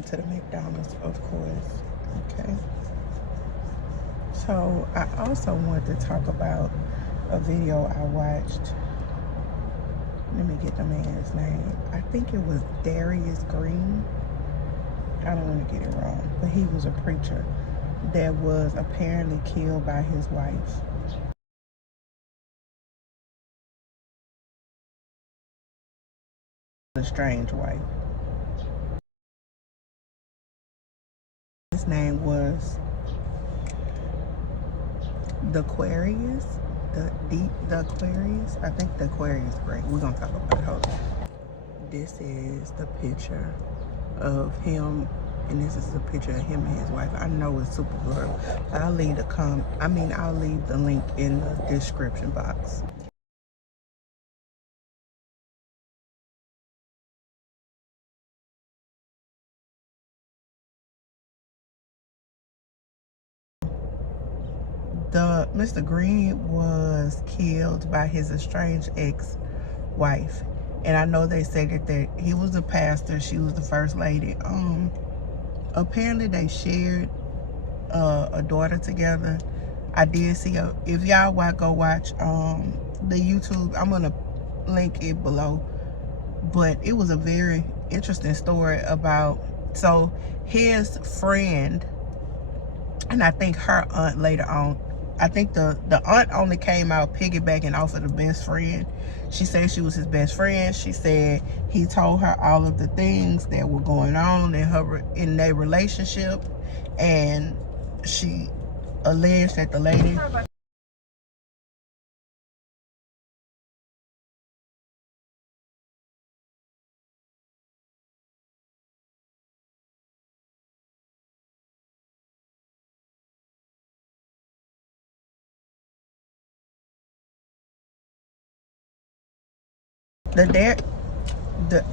going to the McDonald's, of course. Okay. So I also wanted to talk about a video I watched. Let me get the man's name. I think it was Darius Green. I don't want to get it wrong, but he was a preacher that was apparently killed by his wife. A strange wife. His name was DaQuarius. DaQuarius. I think DaQuarius Green. We're gonna talk about it. Hold on. This is the picture of him, and this is the picture of him and his wife. I know it's super blurry. I'll leave the link in the description box. Mr. Green was killed by his estranged ex-wife, and I know they said that he was a pastor, she was the first lady. Apparently they shared a daughter together. I did see if y'all go watch the YouTube, I'm gonna link it below, but it was a very interesting story about, so his friend, and I think her aunt later on, I think the aunt only came out piggybacking off of the best friend. She said she was his best friend. She said he told her all of the things that were going on in their relationship, and she alleged that the lady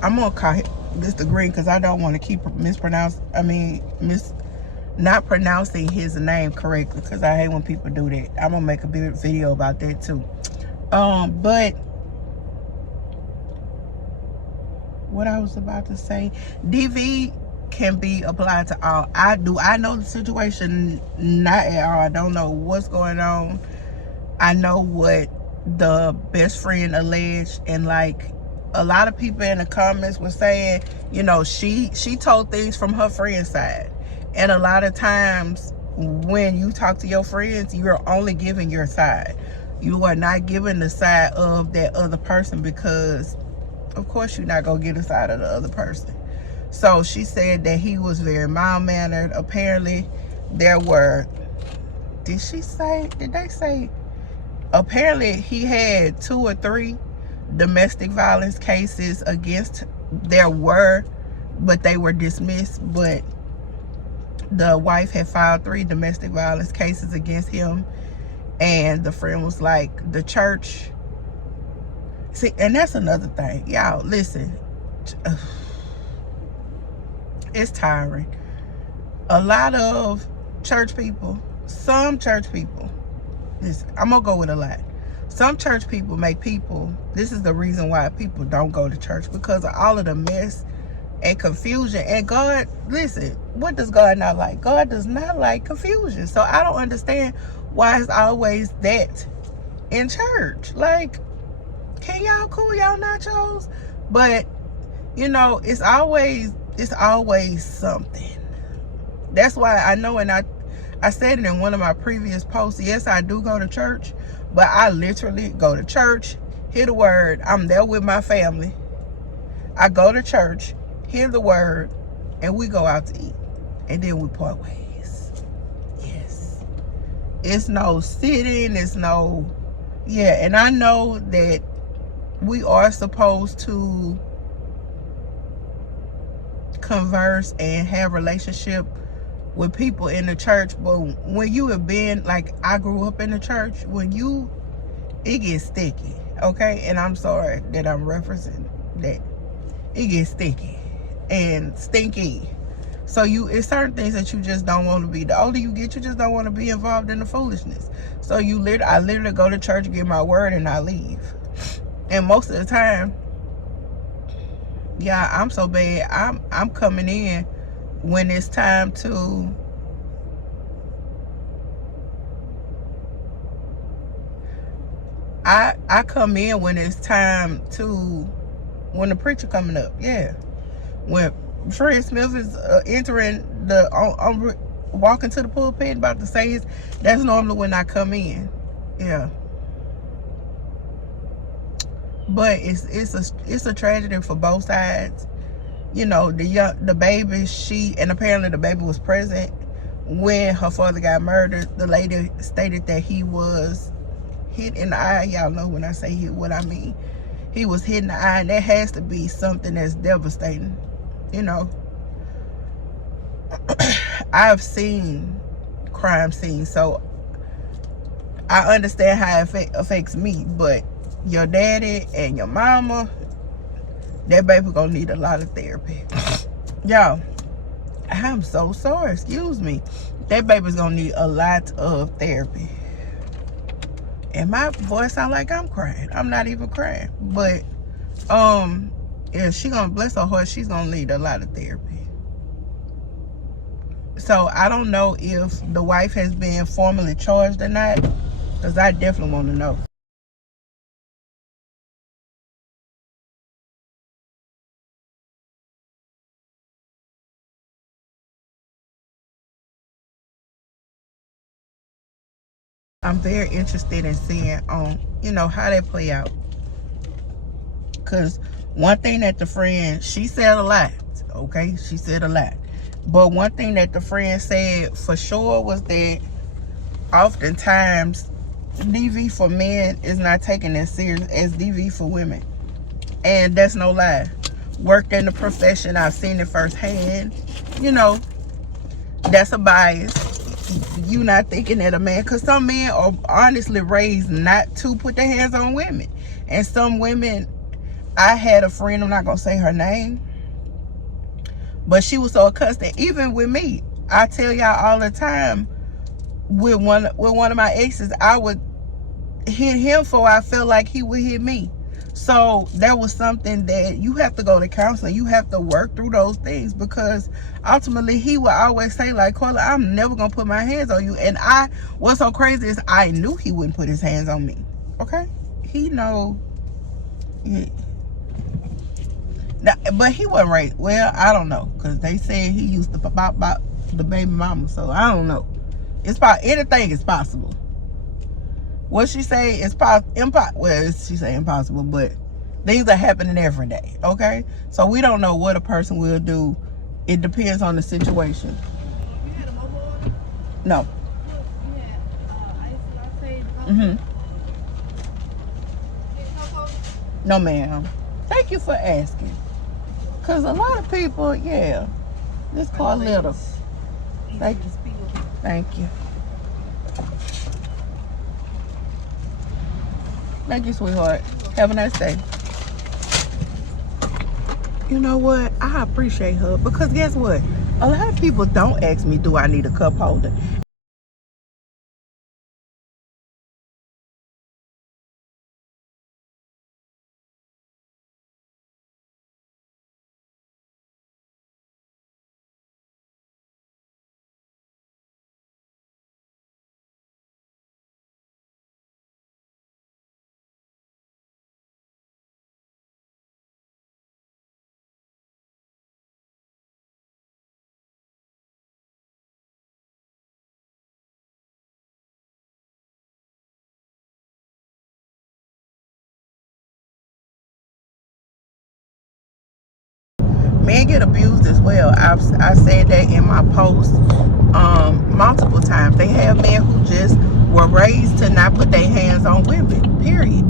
I'm gonna call him Mr. Green because I don't want to keep not pronouncing his name correctly, because I hate when people do that. I'm gonna make a big video about that too. But what I was about to say, DV can be applied to all. I know the situation? Not at all. I don't know what's going on. I know what the best friend alleged, and like a lot of people in the comments were saying, you know, she told things from her friend's side, and a lot of times when you talk to your friends, you're only giving your side. You are not giving the side of that other person, because of course you're not gonna get the side of the other person. So she said that he was very mild-mannered. Apparently there were, did they say apparently he had 2 or 3 domestic violence cases against, but they were dismissed. But the wife had filed 3 domestic violence cases against him, and the friend was like, the church, see, and that's another thing, y'all, listen, it's tiring. A lot of church people, some church people, listen, I'm gonna go with a lot. Some church people make people, this is the reason why people don't go to church, because of all of the mess and confusion. And God, listen, what does God not like? God does not like confusion. So I don't understand why it's always that in church. Like, can y'all cool y'all nachos? But you know, it's always something. That's why I know, and I said it in one of my previous posts, yes, I do go to church, but I literally go to church, hear the word, I'm there with my family. I go to church, hear the word, and we go out to eat, and then we part ways. Yes. It's no sitting, it's no, yeah, and I know that we are supposed to converse and have relationship with people in the church, but when you have been, like, I grew up in the church, it gets sticky, okay? And I'm sorry that I'm referencing that. It gets sticky and stinky. So it's certain things that you just don't want to be. The older you get, you just don't want to be involved in the foolishness. So I literally go to church, get my word, and I leave. And most of the time, yeah, I'm so bad. I'm coming in when it's time to I come in when it's time to, when the preacher coming up. Yeah, when Fred Smith is entering the walking to the pulpit about to say his, that's normally when I come in. Yeah, but it's a tragedy for both sides. You know, the baby, and apparently the baby was present when her father got murdered. The lady stated that he was hit in the eye. Y'all know when I say hit what I mean. He was hit in the eye, and that has to be something that's devastating. You know, I've seen crime scenes, so I understand how it affects me. But your daddy and your mama, that baby gonna need a lot of therapy. Y'all, I'm so sorry, excuse me. That baby's gonna need a lot of therapy. And my voice sound like I'm crying. I'm not even crying. But yeah, she gonna, bless her heart, she's gonna need a lot of therapy. So I don't know if the wife has been formally charged or not, because I definitely want to know. I'm very interested in seeing you know, how they play out. Because one thing that the friend, she said a lot, okay? She said a lot. But one thing that the friend said for sure was that oftentimes DV for men is not taken as serious as DV for women. And that's no lie. Worked in the profession, I've seen it firsthand. You know, that's a bias. You not thinking that a man, because some men are honestly raised not to put their hands on women. And some women, I had a friend, I'm not going to say her name, but she was so accustomed, even with me. I tell y'all all the time, with one of my exes, I would hit him for I felt like he would hit me. So that was something that you have to go to counseling. You have to work through those things, because ultimately he would always say, like, Carla, I'm never gonna put my hands on you. And what's so crazy is I knew he wouldn't put his hands on me. Okay, he know. Yeah. Now, but he wasn't right. Well, I don't know, because they said he used to bop the baby mama. So I don't know. It's anything is possible. What she say is well, she say impossible, but things are happening every day, okay? So we don't know what a person will do. It depends on the situation. You had a mobile? No. You had Mm-hmm. No, ma'am. Thank you for asking. Because a lot of people, yeah, this car little. Thank you. Thank you. Thank you, sweetheart. Have a nice day. You know what? I appreciate her, because guess what? A lot of people don't ask me, do I need a cup holder? Men get abused as well. I said that in my post multiple times. They have men who just were raised to not put their hands on women, period.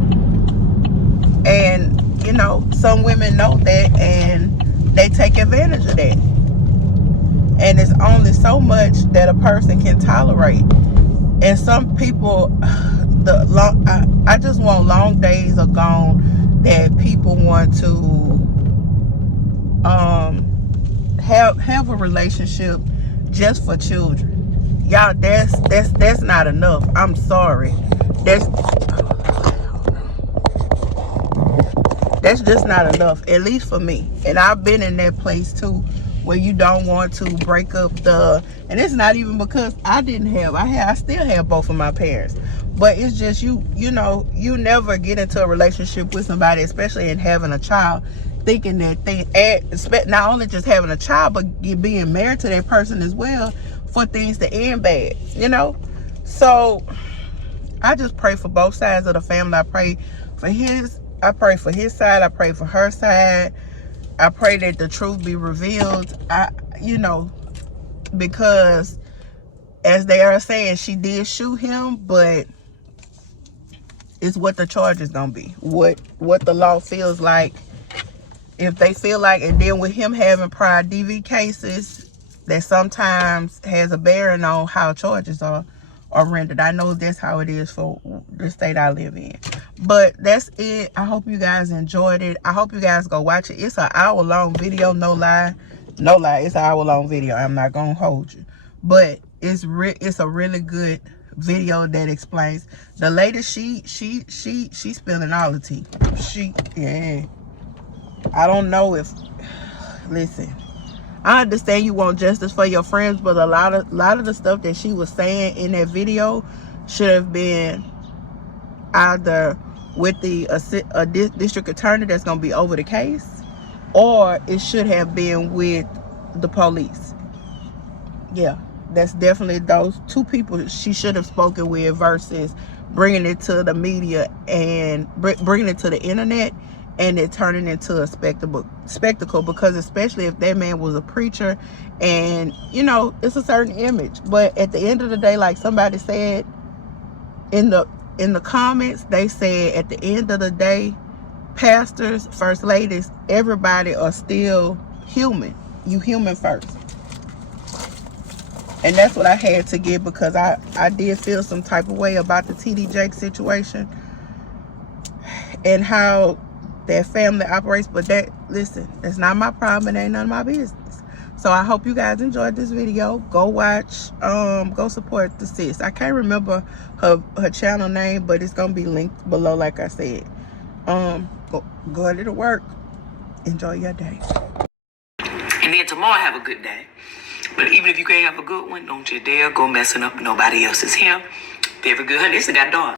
And, you know, some women know that, and they take advantage of that. And it's only so much that a person can tolerate. And some people, I just want long days are gone that people want to have a relationship just for children. Y'all, that's not enough. I'm sorry. That's just not enough, at least for me. And I've been in that place too, where you don't want to break up the, and it's not even because I still have both of my parents, but it's just you know, you never get into a relationship with somebody, especially in having a child, thinking that not only just having a child, but being married to that person as well, for things to end bad, you know. So I just pray for both sides of the family. I pray for his side, I pray for her side. I pray that the truth be revealed. Because as they are saying, she did shoot him, but it's what the charge is gonna be. What the law feels like. If they feel like, and then with him having prior DV cases, that sometimes has a bearing on how charges are rendered. I know that's how it is for the state I live in. But that's it. I hope you guys enjoyed it. I hope you guys go watch it. It's an hour-long video, no lie. No lie, it's an hour-long video. I'm not gonna hold you. But it's a really good video that explains. The lady, she's spilling all the tea. Yeah. I don't know if, listen, I understand you want justice for your friends, but a lot of the stuff that she was saying in that video should have been either with the district attorney that's going to be over the case, or it should have been with the police. Yeah, that's definitely those two people she should have spoken with, versus bringing it to the media and bringing it to the internet and it turning into a spectacle, because especially if that man was a preacher, and you know, it's a certain image. But at the end of the day, like somebody said in the comments, they said at the end of the day, pastors, first ladies, everybody are still human. You human first. And that's what I had to get, because I did feel some type of way about the TD Jakes situation and how that family operates. But listen, that's not my problem. It ain't none of my business. So I hope you guys enjoyed this video. Go watch, go support the sis. I can't remember her channel name, but it's gonna be linked below, like I said. Go a little work. Enjoy your day. And then tomorrow, have a good day. But even if you can't have a good one, don't you dare go messing up nobody else's hair. Very good, honey. This got dark.